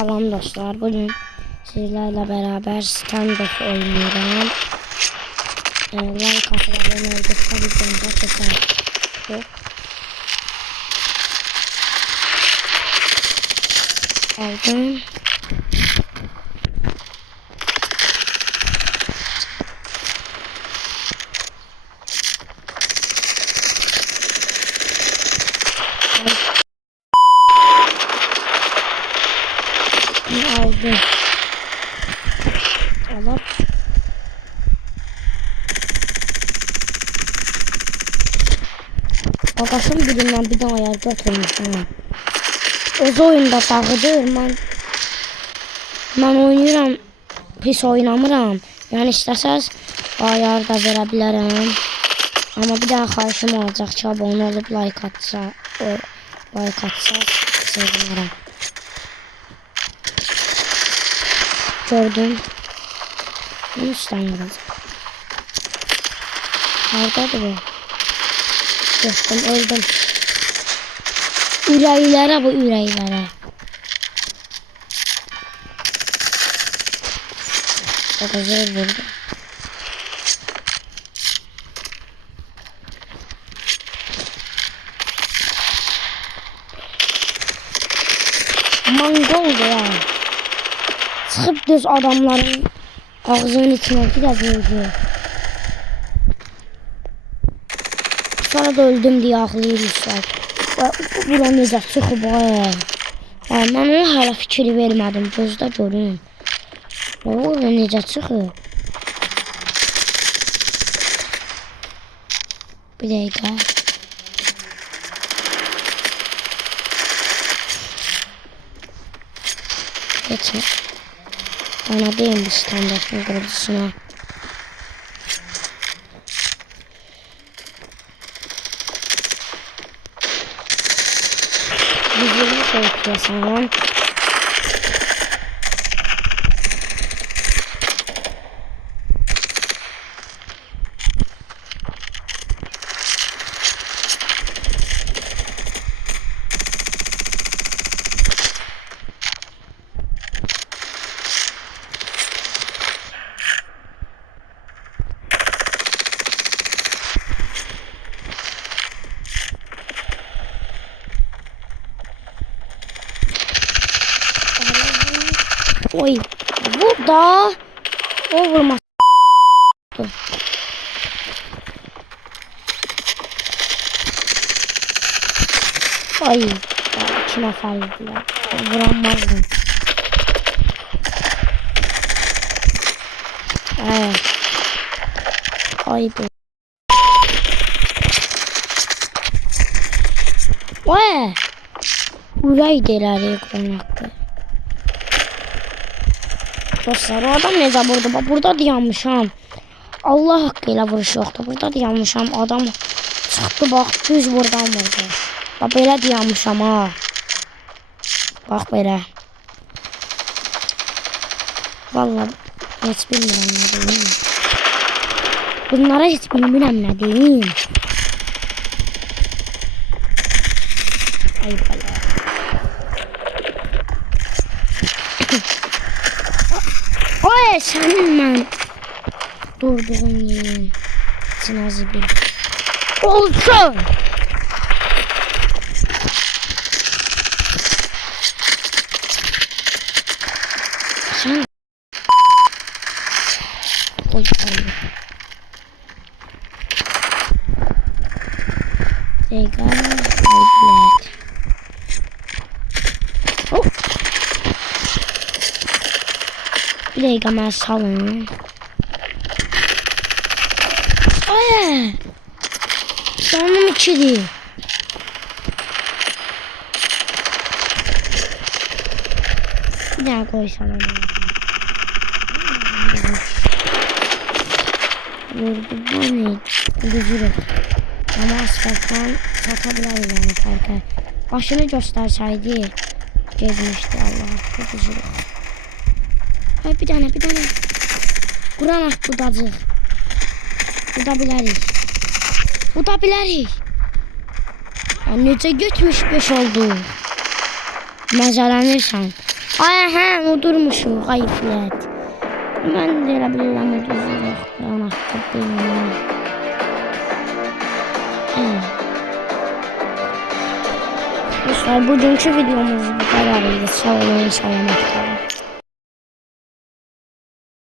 Salam dostlar, bugün sizlerle beraber stand-up oynuyorum. Like atıp abone oldukça videomuza keser. Aldım. Aldım. Alıp babasının birinden bir daha ayar götürmüşüm. Öz oyunda dağıdır. Ben oynuyorum. Pis oynamıram. Yani istəsəz ayar da verə bilərəm. Ama bir daha xahişim olacaq ki, abone olup like atsa, sevinirim. Gördüm. Bunu üstten vuracağım. Nerede bu? Gördüm, öldüm. Ürəklere bu, ürəklere. O da zor vurdu. Mongoldu ya. Çıkıp düz adamların ağzının içine gidebildi. Sonra da öldüm diye ağlayırlar. Bura necə çıxıb ay. Mən ona hələ fikir vermədim. Gözdə görün. O necə çıxıb. Bir dəqiqə. Geçme. Bana değil bir standartın kurucusuna. Yüzünü söylüyorsan. Oy, burada o vurma. Ay, içine faydalar. Vuramazdım. Evet. Ay be. Oy. Burayı deler ekran hakkı. Dostlar, o adam necə vurdu? Bak burada dayanmışam. Allah haqqıyla vuruş yoxdur. Burada dayanmışam. Adam çıxdı bak düz buradan vurdu. Bak belə dayanmışam ha. Bak belə. Vallahi heç bilmirəm nə deyim. Bunlara heç bilmirəm nə deyim. Ay bala. Oy senin ben durduğun yerin sınazı bir olsun. Sen oy pardon. Egal. Oh. Bir dakika ben salın. Ay. Canım içeri. Bir daha koy salın. Vurdu bu ne? Güzürü. Ama asfalttan satabiliriz yani farkı. Başını gösterseydi gezmişti Allah. Çok güzürü. Ay bir tane. Quranak budacıq. Buda bilərik. Necə 75 oldu. Məzələnirsən. Ay hə, udurmuşum, qayıflət. Mən də elə bilirəm udurmuş. Anahtar deyilməm. Dostlar, bugünkü videomuz bu kadar idi. Sağ olun, salamat qalın.